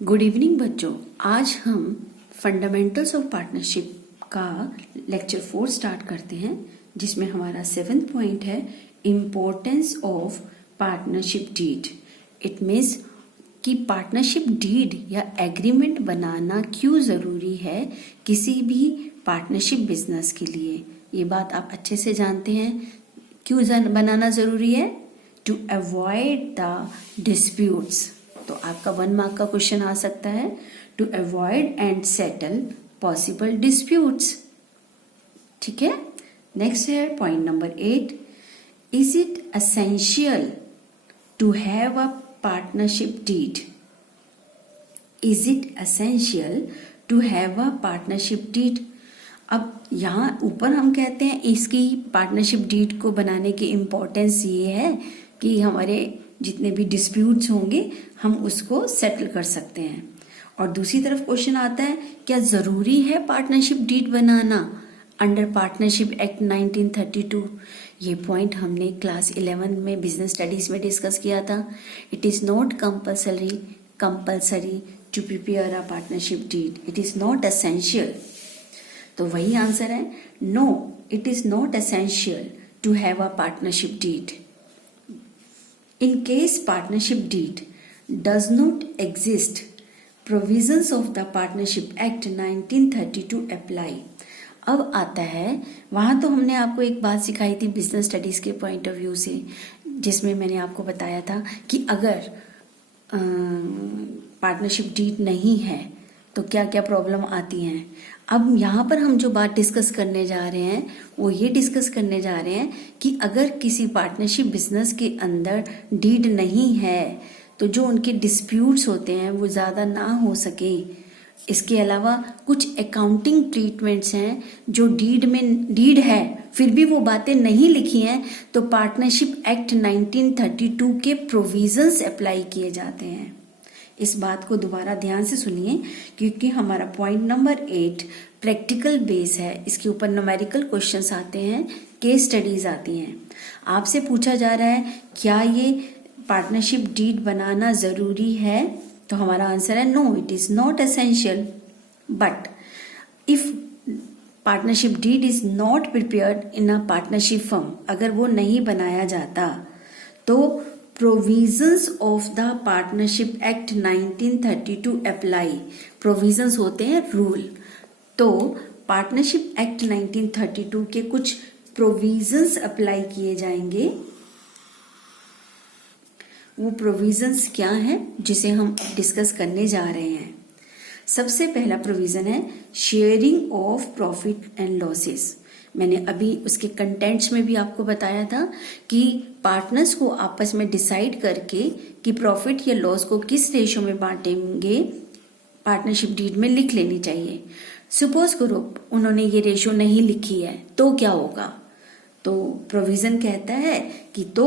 Good evening बच्चों। आज हम फंडामेंटल्स ऑफ पार्टनरशिप का लेक्चर 4 स्टार्ट करते हैं, जिसमें हमारा 7th पॉइंट है importance of partnership deed. It means कि पार्टनरशिप डीड या एग्रीमेंट बनाना क्यों ज़रूरी है किसी भी पार्टनरशिप बिजनेस के लिए। ये बात आप अच्छे से जानते हैं। क्यों बनाना ज़रूरी है? To avoid the disputes. तो आपका 1 मार्क का क्वेश्चन आ सकता है, to avoid and settle possible disputes. ठीक है। नेक्स्ट है point number 8, is it essential to have a partnership deed? Is it essential to have a partnership deed? अब यहाँ ऊपर हम कहते हैं इसकी पार्टनरशिप डीड को बनाने की इम्पोर्टेंस ये है कि हमारे जितने भी डिस्प्यूट्स होंगे हम उसको सेटल कर सकते हैं। और दूसरी तरफ क्वेश्चन आता है, क्या ज़रूरी है पार्टनरशिप डीड बनाना अंडर पार्टनरशिप एक्ट 1932? ये पॉइंट हमने क्लास 11 में बिजनेस स्टडीज़ में डिस्कस किया था। It is not compulsory to prepare a partnership deed, it is not essential. तो वही आंसर है, no, it is not essential to have a partnership deed. In case partnership deed does not exist, provisions of the Partnership Act 1932 apply. अब आता है, वहाँ तो हमने आपको एक बात सिखाई थी बिजनेस स्टडीज़ के पॉइंट ऑफ व्यू से, जिसमें मैंने आपको बताया था कि अगर पार्टनरशिप डीड नहीं है तो क्या क्या प्रॉब्लम आती हैं। अब यहाँ पर हम जो बात डिस्कस करने जा रहे हैं वो ये डिस्कस करने जा रहे हैं कि अगर किसी पार्टनरशिप बिजनेस के अंदर डीड नहीं है तो जो उनके डिस्प्यूट्स होते हैं वो ज़्यादा ना हो सके। इसके अलावा कुछ अकाउंटिंग ट्रीटमेंट्स हैं जो डीड है फिर भी वो बातें नहीं लिखी हैं, तो पार्टनरशिप एक्ट 1932 के प्रोविजंस अप्लाई किए जाते हैं। इस बात को दोबारा ध्यान से सुनिए, क्योंकि हमारा पॉइंट नंबर 8 प्रैक्टिकल बेस है। इसके ऊपर न्यूमेरिकल क्वेश्चंस आते हैं, केस स्टडीज आती हैं। आपसे पूछा जा रहा है क्या ये पार्टनरशिप डीड बनाना ज़रूरी है? तो हमारा आंसर है no, it is not essential. But if partnership deed is not prepared in a partnership firm, अगर वो नहीं बनाया जाता तो provisions of the partnership act 1932 apply. Provisions होते हैं रूल, तो पार्टनरशिप एक्ट 1932 के कुछ प्रोविजंस अप्लाई किए जाएंगे। वो प्रोविजंस क्या है जिसे हम डिस्कस करने जा रहे हैं। सबसे पहला प्रोविजन है sharing of profit and losses. मैंने अभी उसके कंटेंट्स में भी आपको बताया था कि पार्टनर्स को आपस में डिसाइड करके कि प्रॉफिट या लॉस को किस रेशो में बांटेंगे पार्टनरशिप डीड में लिख लेनी चाहिए। सपोज करो उन्होंने ये रेशो नहीं लिखी है तो क्या होगा? तो प्रोविजन कहता है कि तो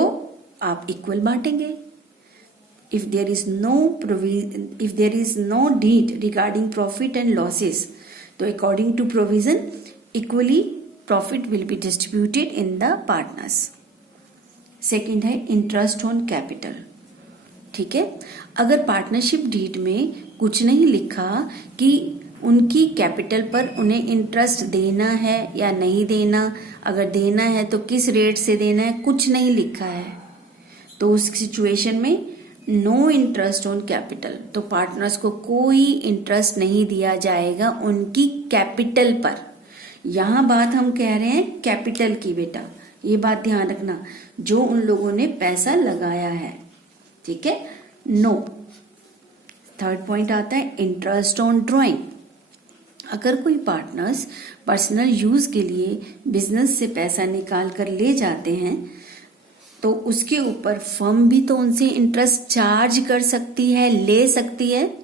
आप इक्वल बांटेंगे। If there is no deed regarding profit and losses, तो according to provision equally profit will be distributed in the partners. Second है इंटरेस्ट ऑन कैपिटल। ठीक है, अगर पार्टनरशिप डीड में कुछ नहीं लिखा कि उनकी कैपिटल पर उन्हें इंटरेस्ट देना है या नहीं देना, अगर देना है तो किस रेट से देना है, कुछ नहीं लिखा है, तो उस सिचुएशन में नो इंटरेस्ट ऑन कैपिटल, तो पार्टनर्स को कोई इंटरेस्ट नहीं दिया जाएगा उनकी कैपिटल पर। यहाँ बात हम कह रहे हैं कैपिटल की, बेटा ये बात ध्यान रखना, जो उन लोगों ने पैसा लगाया है। ठीक है, नो। थर्ड पॉइंट आता है इंटरेस्ट ऑन ड्राइंग। अगर कोई पार्टनर्स पर्सनल यूज के लिए बिजनेस से पैसा निकाल कर ले जाते हैं तो उसके ऊपर फर्म भी तो उनसे इंटरेस्ट चार्ज कर सकती है, ले सकती है।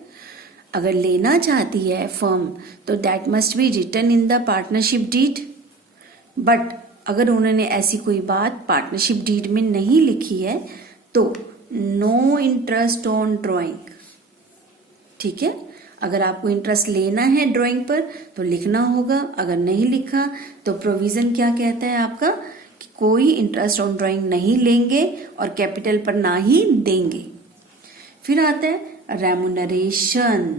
अगर लेना चाहती है फर्म तो that must be written in the partnership deed. But अगर उन्होंने ऐसी कोई बात पार्टनरशिप डीड में नहीं लिखी है तो नो इंटरेस्ट ऑन ड्राइंग। ठीक है, अगर आपको इंटरेस्ट लेना है ड्राइंग पर तो लिखना होगा, अगर नहीं लिखा तो प्रोविजन क्या कहता है आपका कि कोई इंटरेस्ट ऑन ड्राइंग नहीं लेंगे और कैपिटल पर ना ही देंगे। फिर आता है रेमुनरेशन,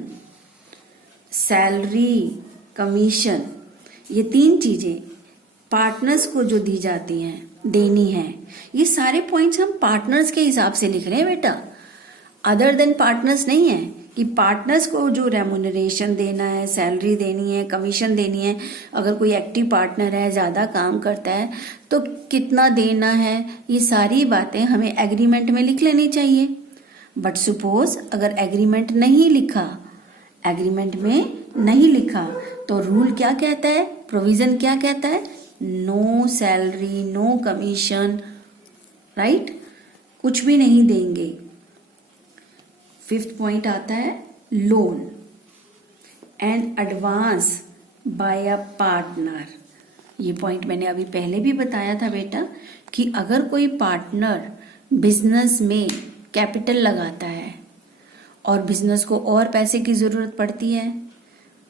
सैलरी, कमीशन, ये 3 चीजें पार्टनर्स को जो दी जाती हैं, देनी है। ये सारे पॉइंट्स हम पार्टनर्स के हिसाब से लिख रहे हैं बेटा, अदर देन पार्टनर्स नहीं है कि पार्टनर्स को जो रेमुनरेशन देना है, सैलरी देनी है, कमीशन देनी है, अगर कोई एक्टिव पार्टनर है, ज़्यादा काम करता है तो कितना देना है, ये सारी बातें हमें एग्रीमेंट में लिख लेनी चाहिए। बट सपोज अगर एग्रीमेंट नहीं लिखा, एग्रीमेंट में नहीं लिखा तो रूल क्या कहता है, प्रोविजन क्या कहता है, no salary, no commission, right, कुछ भी नहीं देंगे। 5th पॉइंट आता है loan and advance by a partner. ये पॉइंट मैंने अभी पहले भी बताया था बेटा कि अगर कोई पार्टनर बिजनेस में कैपिटल लगाता है और बिजनेस को और पैसे की जरूरत पड़ती है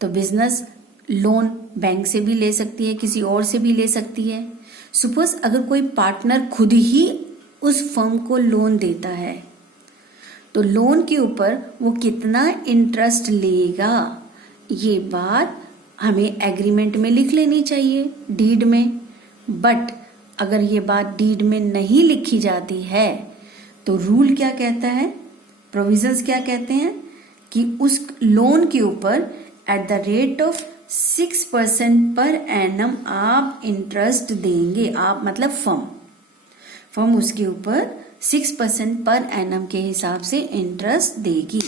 तो बिजनेस लोन बैंक से भी ले सकती है, किसी और से भी ले सकती है। सपोज अगर कोई पार्टनर खुद ही उस फर्म को लोन देता है तो लोन के ऊपर वो कितना इंटरेस्ट लेगा, ये बात हमें एग्रीमेंट में लिख लेनी चाहिए, डीड में। बट अगर ये बात डीड में नहीं लिखी जाती है तो रूल क्या कहता है, प्रोविजंस क्या कहते हैं कि उस लोन के ऊपर eight the rate of 6% per annum आप इंटरेस्ट देंगे। आप मतलब फर्म उसके ऊपर 6% पर एनम के हिसाब से इंटरेस्ट देगी।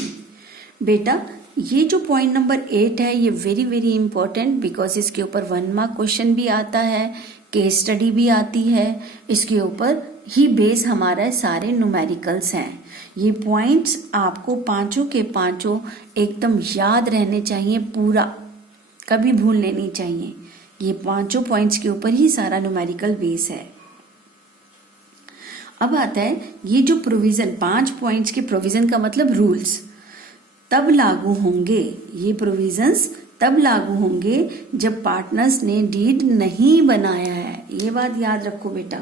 बेटा ये जो पॉइंट नंबर 8 है ये वेरी वेरी इंपॉर्टेंट, बिकॉज इसके ऊपर 1 मार्क क्वेश्चन भी आता है, केस स्टडी भी आती है, इसके ऊपर ही बेस हमारा सारे न्यूमेरिकल्स हैं। ये पॉइंट्स आपको पांचों के पांचों एकदम याद रहने चाहिए, पूरा कभी भूलने नहीं चाहिए। ये पांचों पॉइंट्स के ऊपर ही सारा न्यूमेरिकल बेस है। अब आता है ये जो प्रोविजन, 5 पॉइंट्स के प्रोविजन का मतलब रूल्स तब लागू होंगे, ये प्रोविजंस तब लागू होंगे जब पार्टनर्स ने डीड नहीं बनाया है। ये बात याद रखो बेटा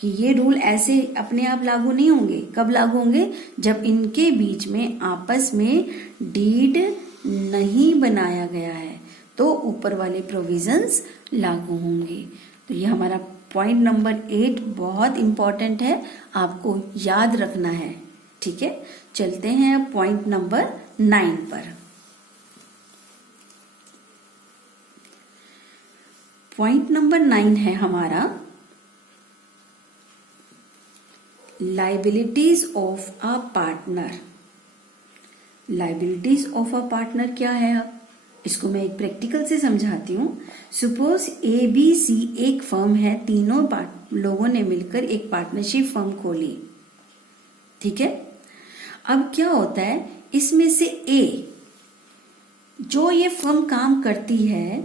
कि ये रूल ऐसे अपने आप लागू नहीं होंगे। कब लागू होंगे, जब इनके बीच में आपस में डीड नहीं बनाया गया है तो ऊपर वाले प्रोविजंस लागू होंगे। तो ये हमारा पॉइंट नंबर 8 बहुत इंपॉर्टेंट है, आपको याद रखना है। ठीक है, चलते हैं अब पॉइंट नंबर 9 पर। पॉइंट नंबर 9 है हमारा liabilities of a partner. Liabilities of a partner क्या है, अब इसको मैं एक प्रैक्टिकल से समझाती हूँ। सपोज ABC एक फर्म है, तीनों लोगों ने मिलकर एक पार्टनरशिप फर्म खोली। ठीक है, अब क्या होता है, इसमें से A जो ये फर्म काम करती है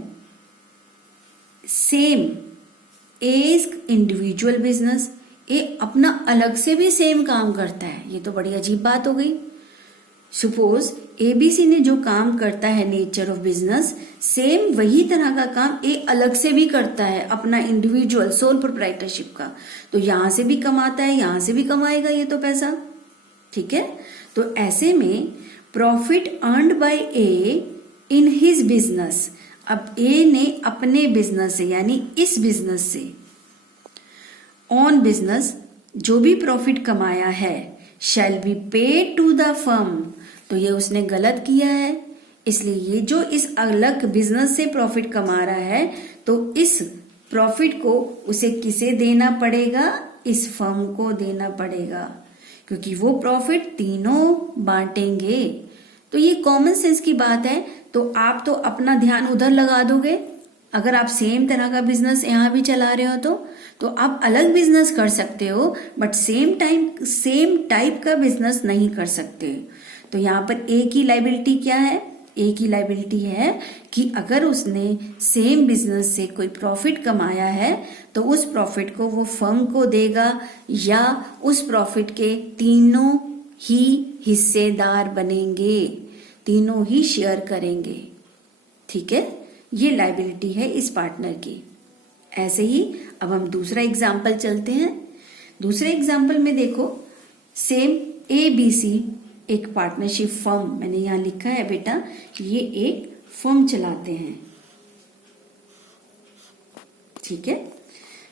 सेम एज इंडिविजुअल बिजनेस, ए अपना अलग से भी सेम काम करता है। ये तो बड़ी अजीब बात हो गई। सपोज ABC ने जो काम करता है नेचर ऑफ बिजनेस, सेम वही तरह का काम ए अलग से भी करता है अपना इंडिविजुअल सोल प्रोप्राइटरशिप का। तो यहां से भी कमाता है, यहां से भी कमाएगा ये तो पैसा। ठीक है, तो ऐसे में profit earned by A in his business, अब ए ने अपने बिजनेस से यानी इस बिजनेस से ऑन बिजनेस जो भी प्रॉफिट कमाया है shall be paid to the firm. तो ये उसने गलत किया है, इसलिए ये जो इस अलग बिजनेस से प्रॉफिट कमा रहा है तो इस प्रॉफिट को उसे किसे देना पड़ेगा, इस फर्म को देना पड़ेगा, क्योंकि वो प्रॉफिट तीनों बांटेंगे। तो ये कॉमन सेंस की बात है। तो आप तो अपना ध्यान उधर लगा दोगे, अगर आप सेम तरह का बिजनेस यहाँ भी चला रहे हो तो आप अलग बिजनेस कर सकते हो, बट सेम टाइप का बिजनेस नहीं कर सकते। तो यहाँ पर ए की लाइबिलिटी क्या है, ए की लाइबिलिटी है कि अगर उसने सेम बिजनेस से कोई प्रॉफिट कमाया है तो उस प्रॉफिट को वो फर्म को देगा या उस प्रॉफिट के तीनों ही हिस्सेदार बनेंगे, तीनों ही शेयर करेंगे। ठीक है, ये लाइबिलिटी है इस पार्टनर की। ऐसे ही अब हम दूसरा एग्जाम्पल चलते हैं। दूसरे एग्जाम्पल में देखो, सेम ABC एक पार्टनरशिप फर्म, मैंने यहाँ लिखा है बेटा, ये एक फर्म चलाते हैं, ठीक है।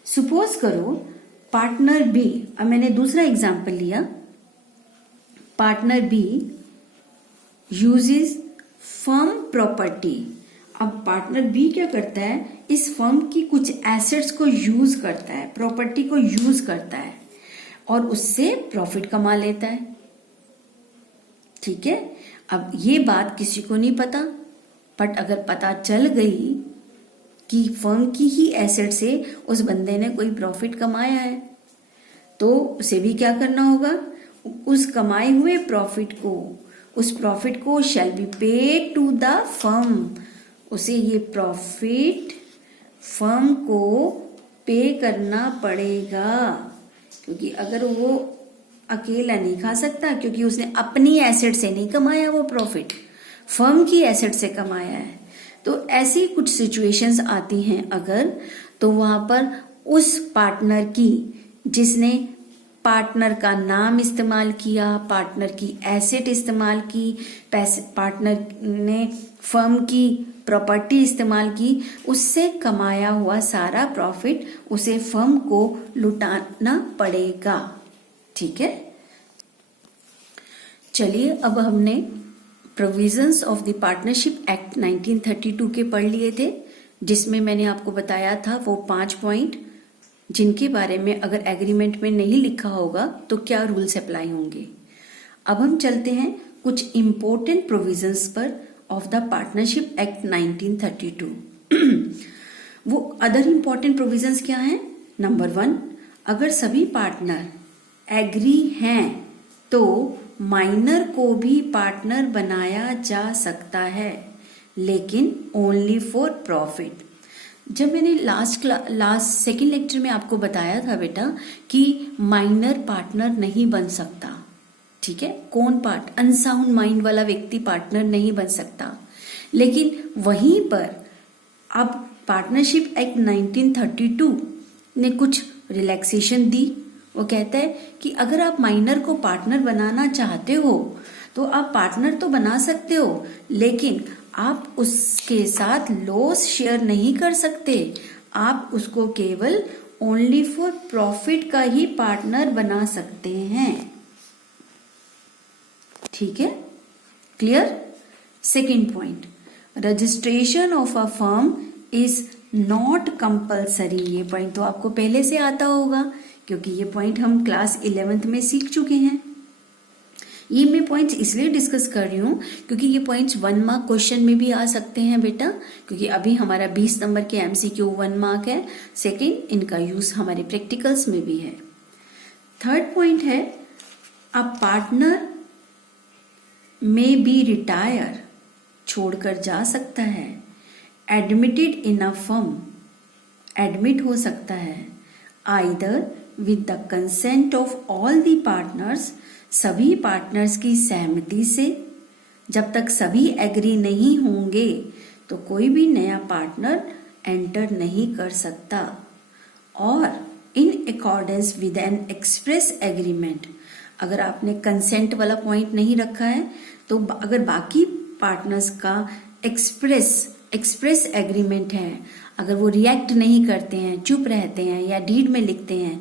सपोज करो पार्टनर बी, अब मैंने दूसरा एग्जांपल लिया, partner B uses firm property. अब पार्टनर बी क्या करता है, इस फर्म की कुछ एसेट्स को यूज करता है, प्रॉपर्टी को यूज करता है और उससे प्रॉफिट कमा लेता है, ठीक है। अब ये बात किसी को नहीं पता, बट अगर पता चल गई कि फर्म की ही एसेट से उस बंदे ने कोई प्रॉफिट कमाया है, तो उसे भी क्या करना होगा, उस कमाए हुए प्रॉफिट को, उस प्रॉफिट को shall be paid to the firm, उसे ये प्रॉफिट फर्म को पे करना पड़ेगा, क्योंकि अगर वो अकेला नहीं खा सकता, क्योंकि उसने अपनी एसेट से नहीं कमाया वो प्रॉफिट, फर्म की एसेट से कमाया है। तो ऐसी कुछ सिचुएशंस आती हैं अगर, तो वहां पर उस पार्टनर की, जिसने पार्टनर का नाम इस्तेमाल किया, पार्टनर की एसेट इस्तेमाल की, पार्टनर ने फर्म की प्रॉपर्टी इस्तेमाल की, उससे कमाया हुआ सारा प्रॉफिट उसे फर्म को लुटाना पड़ेगा, ठीक है। चलिए अब हमने provisions of the partnership act 1932 के पढ़ लिए थे, जिसमें मैंने आपको बताया था वो 5 पॉइंट, जिनके बारे में अगर एग्रीमेंट में नहीं लिखा होगा तो क्या रूल्स अप्लाई होंगे। अब हम चलते हैं कुछ इंपॉर्टेंट प्रोविजंस पर ऑफ द पार्टनरशिप एक्ट 1932। वो अदर इंपॉर्टेंट प्रोविजंस क्या हैं। नंबर 1, अगर सभी पार्टनर एग्री हैं तो माइनर को भी पार्टनर बनाया जा सकता है, लेकिन ओनली फॉर प्रॉफिट। जब मैंने लास्ट सेकेंड लेक्चर में आपको बताया था बेटा कि माइनर पार्टनर नहीं बन सकता, ठीक है, कौन अनसाउंड माइंड वाला व्यक्ति पार्टनर नहीं बन सकता। लेकिन वहीं पर अब पार्टनरशिप एक्ट 1932 ने कुछ रिलैक्सेशन दी। वो कहता है कि अगर आप माइनर को पार्टनर बनाना चाहते हो तो आप पार्टनर तो बना सकते हो, लेकिन आप उसके साथ लॉस शेयर नहीं कर सकते। आप उसको केवल ओनली फॉर प्रॉफिट का ही पार्टनर बना सकते हैं, ठीक है, clear. Second point, registration of a firm is not compulsory. ये पॉइंट तो आपको पहले से आता होगा, क्योंकि ये पॉइंट हम क्लास 11th में सीख चुके हैं। ये मैं पॉइंट्स इसलिए डिस्कस कर रही हूँ क्योंकि ये पॉइंट्स 1 मार्क क्वेश्चन में भी आ सकते हैं बेटा, क्योंकि अभी हमारा 20 नंबर के MCQ 1 मार्क है। सेकेंड, इनका यूज हमारे प्रैक्टिकल्स में भी है। थर्ड पॉइंट है, अ पार्टनर में बी रिटायर, छोड़कर जा सकता है, admitted in a firm, admit हो सकता है, either with the consent of all the partners, सभी पार्टनर्स की सहमति से। जब तक सभी एग्री नहीं होंगे तो कोई भी नया पार्टनर एंटर नहीं कर सकता, और in accordance with N express agreement. अगर आपने कंसेंट वाला पॉइंट नहीं रखा है तो अगर बाकी पार्टनर्स का एक्सप्रेस एग्रीमेंट है, अगर वो रिएक्ट नहीं करते हैं, चुप रहते हैं या डीड में लिखते हैं,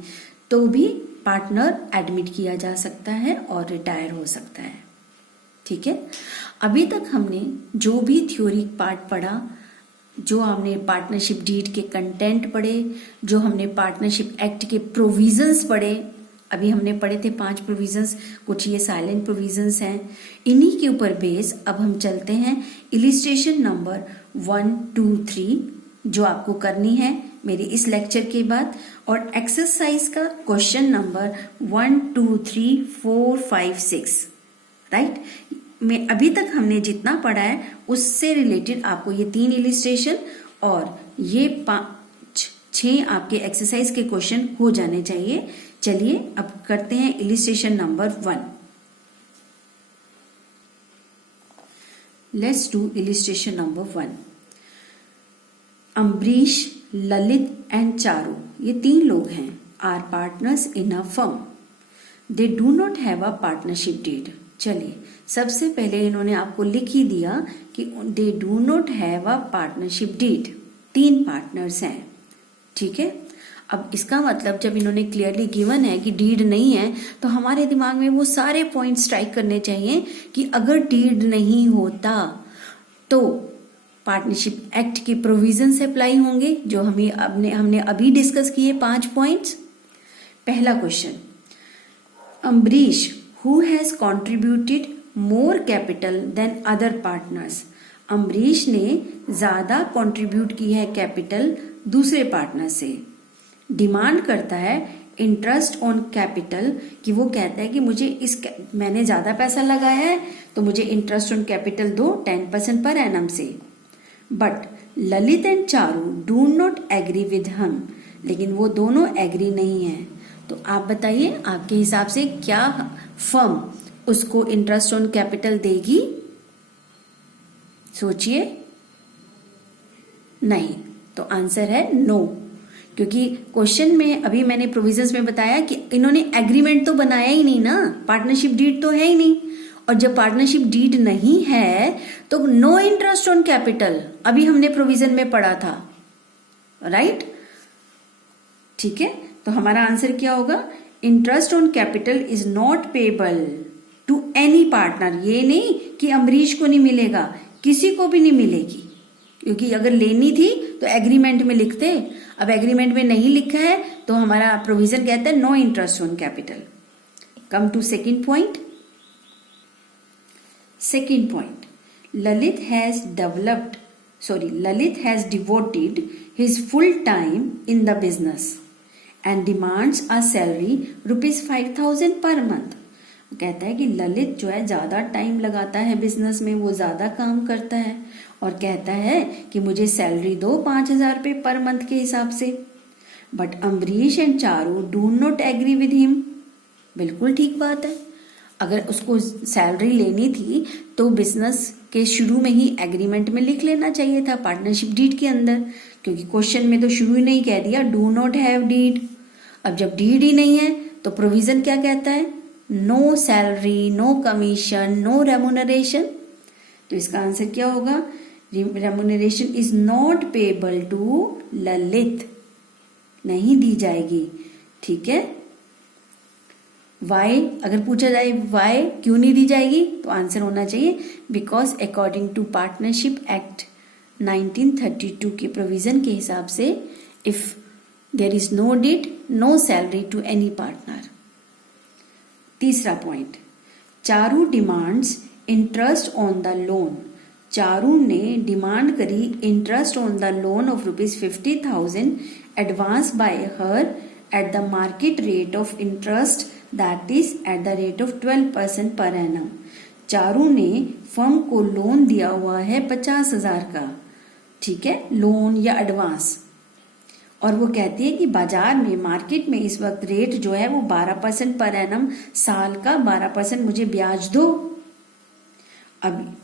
तो भी पार्टनर एडमिट किया जा सकता है और रिटायर हो सकता है, ठीक है। अभी तक हमने जो भी थ्योरी पार्ट पढ़ा, जो हमने पार्टनरशिप डीड के कंटेंट पढ़े, जो हमने पार्टनरशिप एक्ट के प्रोविजंस पढ़े, अभी हमने पढ़े थे 5 प्रोविजंस, कुछ ये साइलेंट प्रोविजंस हैं। इन्हीं के ऊपर बेस अब हम चलते हैं इलिस्ट्रेशन नंबर 1, 2, 3 जो आपको करनी है मेरे इस लेक्चर के बाद, और एक्सरसाइज का क्वेश्चन नंबर 1, 2, 3, 4, 5, 6, राइट। में अभी तक हमने जितना पढ़ा है उससे रिलेटेड आपको ये 3 इलिस्ट्रेशन और ये 5-6 आपके एक्सरसाइज के क्वेश्चन हो जाने चाहिए। चलिए अब करते हैं illustration number 1। Let's do illustration number 1। Ambrish, Lalit and Charu, ये 3 लोग हैं, are partners in a firm. They do not have a partnership deed. चलिए, सबसे पहले इन्होंने आपको लिख ही दिया कि they do not have a partnership deed. 3 partners हैं, ठीक है। अब इसका मतलब जब इन्होंने क्लियरली गिवन है कि डीड नहीं है, तो हमारे दिमाग में वो सारे पॉइंट स्ट्राइक करने चाहिए कि अगर डीड नहीं होता तो पार्टनरशिप एक्ट के प्रोविजन अप्लाई होंगे, जो हमने अभी डिस्कस किए 5 पॉइंट्स। पहला question, Ambrish who has contributed more capital than other partners. Ambrish ने ज्यादा कंट्रीब्यूट की है कैपिटल दूसरे पार्टनर से। डिमांड करता है इंटरेस्ट ऑन कैपिटल, कि वो कहता है कि मुझे मैंने ज्यादा पैसा लगाया है तो मुझे इंटरेस्ट ऑन कैपिटल दो 10% पर एनम से। But Lalit and Charu do not agree with him, लेकिन वो दोनों एग्री नहीं है। तो आप बताइए, आपके हिसाब से क्या फर्म उसको इंटरेस्ट ऑन कैपिटल देगी? सोचिए। नहीं, तो आंसर है नो, क्योंकि क्वेश्चन में अभी मैंने प्रोविजंस में बताया कि इन्होंने एग्रीमेंट तो बनाया ही नहीं ना, पार्टनरशिप डीड तो है ही नहीं। और जब पार्टनरशिप डीड नहीं है तो नो इंटरेस्ट ऑन कैपिटल, अभी हमने प्रोविजन में पढ़ा था, राइट? ठीक है, तो हमारा आंसर क्या होगा? Interest on capital is not payable to any partner. ये नहीं कि अमरीश को नहीं मिलेगा, किसी को भी नहीं मिलेगी, क्योंकि अगर लेनी थी तो एग्रीमेंट में लिखते। अब एग्रीमेंट में नहीं लिखा है तो हमारा प्रोविजन कहता है no interest on capital. Come to second point. Second point, Lalit has devoted his full time in the business and demands a salary ₹5,000 per month. कहता है कि ललित जो है ज्यादा टाइम लगाता है बिजनेस में, वो ज्यादा काम करता है और कहता है कि मुझे सैलरी दो 5,000 रुपये पर मंथ के हिसाब से। But Ambrish and Charu do not agree with him. बिल्कुल ठीक बात है, अगर उसको सैलरी लेनी थी तो बिजनेस के शुरू में ही एग्रीमेंट में लिख लेना चाहिए था, पार्टनरशिप डीड के अंदर, क्योंकि क्वेश्चन में तो शुरू ही नहीं कह दिया डू नॉट हैव डीड। अब जब डीड ही नहीं है तो प्रोविजन क्या कहता है? No salary, no commission, no remuneration. तो इसका आंसर क्या होगा? Remuneration is not payable to Lalit, नहीं दी जाएगी। ठीक है, वाई अगर पूछा जाए वाई क्यों नहीं दी जाएगी, तो आंसर होना चाहिए because according to partnership act 1932 के प्रोविजन के हिसाब से if there is no deed, no salary to any partner. तीसरा point, Charu demands interest on the loan. Charu ने डिमांड करी interest on the loan of ₹50,000 advance by her at the market rate of interest, that is at the rate of 12% per annum. Charu ने firm को loan दिया हुआ है 50,000 का, ठीक है, लोन या एडवांस, और वो कहती है कि बाजार में मार्केट में इस वक्त रेट जो है वो 12% पर एनम, साल का 12% मुझे ब्याज दो। अब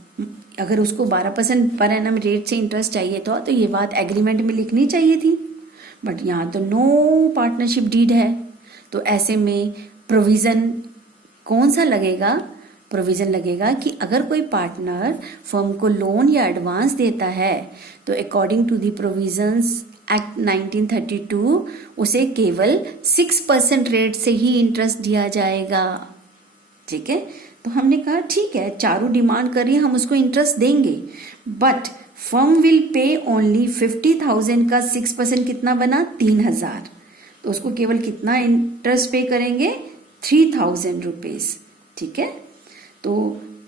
अगर उसको 12% पर एनम रेट से इंटरेस्ट चाहिए तो ये बात एग्रीमेंट में लिखनी चाहिए थी, बट यहाँ तो नो पार्टनरशिप डीड है, तो ऐसे में प्रोविजन कौन सा लगेगा? प्रोविजन लगेगा कि अगर कोई पार्टनर फर्म को लोन या एडवांस देता है तो according to the provisions act 1932 उसे केवल 6% रेट से ही इंटरेस्ट दिया जाएगा। ठीक है, तो हमने कहा ठीक है, चारू डिमांड कर रही है, हम उसको इंटरेस्ट देंगे, but firm will pay only 50,000 का 6% कितना बना? 3,000। तो उसको केवल कितना इंटरेस्ट पे करेंगे? 3,000 रुपीज। ठीक है, तो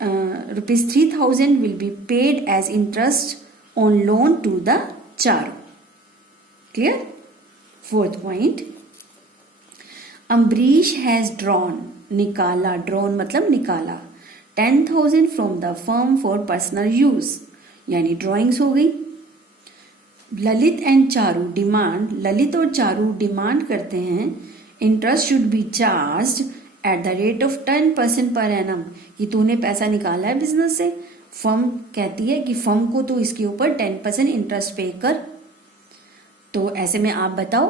₹3,000 will be paid as interest on loan to the Charu. Clear? Fourth point, Ambrish has drawn, निकाला, ड्रॉन मतलब निकाला, 10,000 from the firm for personal use, यानी ड्रॉइंग्स हो गई। ललित एंड चारू डिमांड, ललित और चारू डिमांड करते हैं interest should be charged at the rate of 10% per annum, कि तूने पैसा निकाला है बिजनेस से। फर्म कहती है कि फर्म को तो इसके ऊपर 10% इंटरेस्ट पे कर। तो ऐसे में आप बताओ,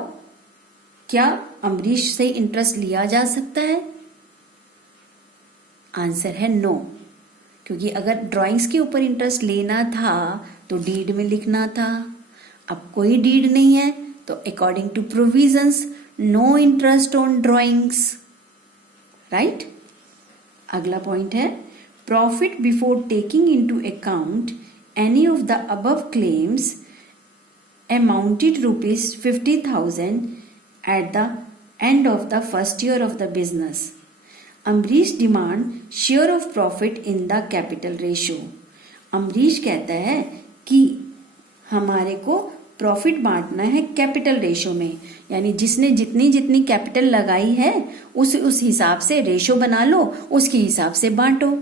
क्या अम्बरीश से इंटरेस्ट लिया जा सकता है? आंसर है नो, क्योंकि अगर ड्राइंग्स के ऊपर इंटरेस्ट लेना था तो डीड में लिखना था। अब कोई डीड नहीं है तो according to provisions no interest on drawings, right. अगला पॉइंट है profit before taking into account any of the above claims amounted ₹50,000 at the end of the first year of the business. Ambarish demand share of profit in the capital ratio. Ambarish कहता है कि हमारे को profit बांटना है capital ratio में, यानी जिसने जितनी जितनी कैपिटल लगाई है उस हिसाब से रेशियो बना लो, उसके हिसाब से बांटो।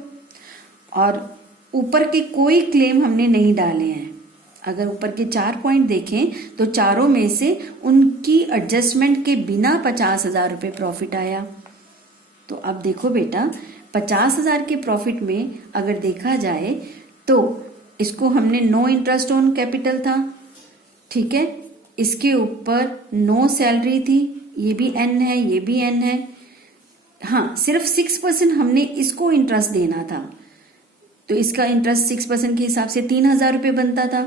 और ऊपर के कोई क्लेम हमने नहीं डाले हैं। अगर ऊपर के 4 पॉइंट देखें तो चारों में से उनकी एडजस्टमेंट के बिना 50,000 रुपये प्रॉफिट आया। तो अब देखो बेटा, 50,000 के प्रॉफिट में अगर देखा जाए तो इसको हमने नो इंटरेस्ट ऑन कैपिटल था, ठीक है, इसके ऊपर नो सैलरी थी, ये भी एन है, ये भी एन है। हाँ, सिर्फ 6% हमने इसको इंटरेस्ट देना था, तो इसका इंटरेस्ट 6% के हिसाब से 3,000 रुपये बनता था,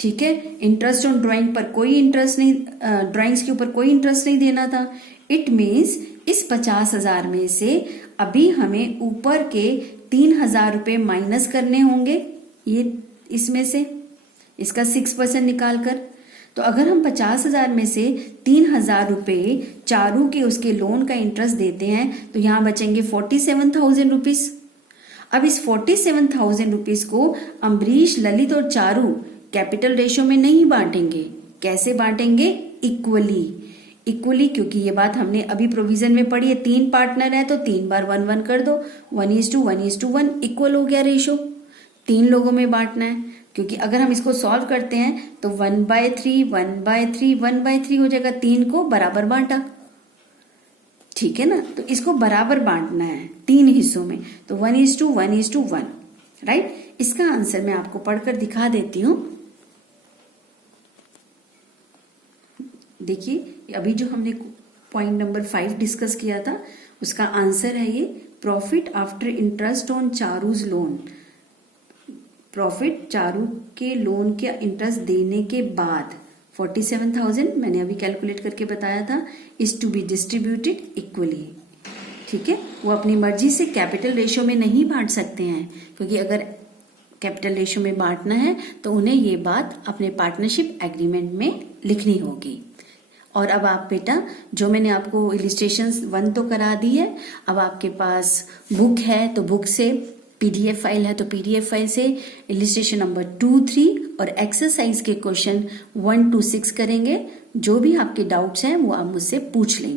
ठीक है। इंटरेस्ट ऑन ड्राइंग पर कोई इंटरेस्ट नहीं, ड्राइंग्स के ऊपर कोई इंटरेस्ट नहीं देना था। इट मीन्स इस 50,000 में से अभी हमें ऊपर के 3,000 रुपये माइनस करने होंगे, ये इसमें से इसका 6% निकाल कर। तो अगर हम 50,000 में से 3,000 रुपये चारू के उसके लोन का इंटरेस्ट देते हैं तो यहाँ बचेंगे 47,000 रुपीज। अब इस 47,000 रुपीज को अम्बरीश, ललित और चारू कैपिटल रेशियो में नहीं बांटेंगे। कैसे बांटेंगे? इक्वली, क्योंकि ये बात हमने अभी प्रोविजन में पढ़ी है, 3 पार्टनर है तो 3 बार 1-1 कर दो, 1:1:1 इक्वल हो गया रेशियो। 3 लोगों में बांटना है, क्योंकि अगर हम इसको सॉल्व करते हैं तो 1/3 1/3 1/3 हो जाएगा, 3 को बराबर बांटा, ठीक है ना। तो इसको बराबर बांटना है 3 हिस्सों में, तो 1:1:1, राइट। इसका आंसर मैं आपको पढ़कर दिखा देती हूं। देखिए, अभी जो हमने पॉइंट नंबर 5 डिस्कस किया था उसका आंसर है ये, profit after interest on Charu's loan. Profit Charu के लोन के इंटरेस्ट देने के बाद 47,000 मैंने अभी कैलकुलेट करके बताया था, is to be distributed equally, ठीक है। वो अपनी मर्जी से कैपिटल रेशियो में नहीं बांट सकते हैं, क्योंकि अगर कैपिटल रेशियो में बांटना है तो उन्हें ये बात अपने पार्टनरशिप एग्रीमेंट में लिखनी होगी। और अब आप बेटा, जो मैंने आपको इलिस्ट्रेशंस 1 तो करा दी है, अब आपके पास बुक है तो बुक से, पीडीएफ फाइल है तो पीडीएफ फाइल से इलिस्ट्रेशन नंबर 2, 3 और एक्सरसाइज के क्वेश्चन 1 to 6 करेंगे। जो भी आपके डाउट्स हैं वो आप मुझसे पूछ लेंगे।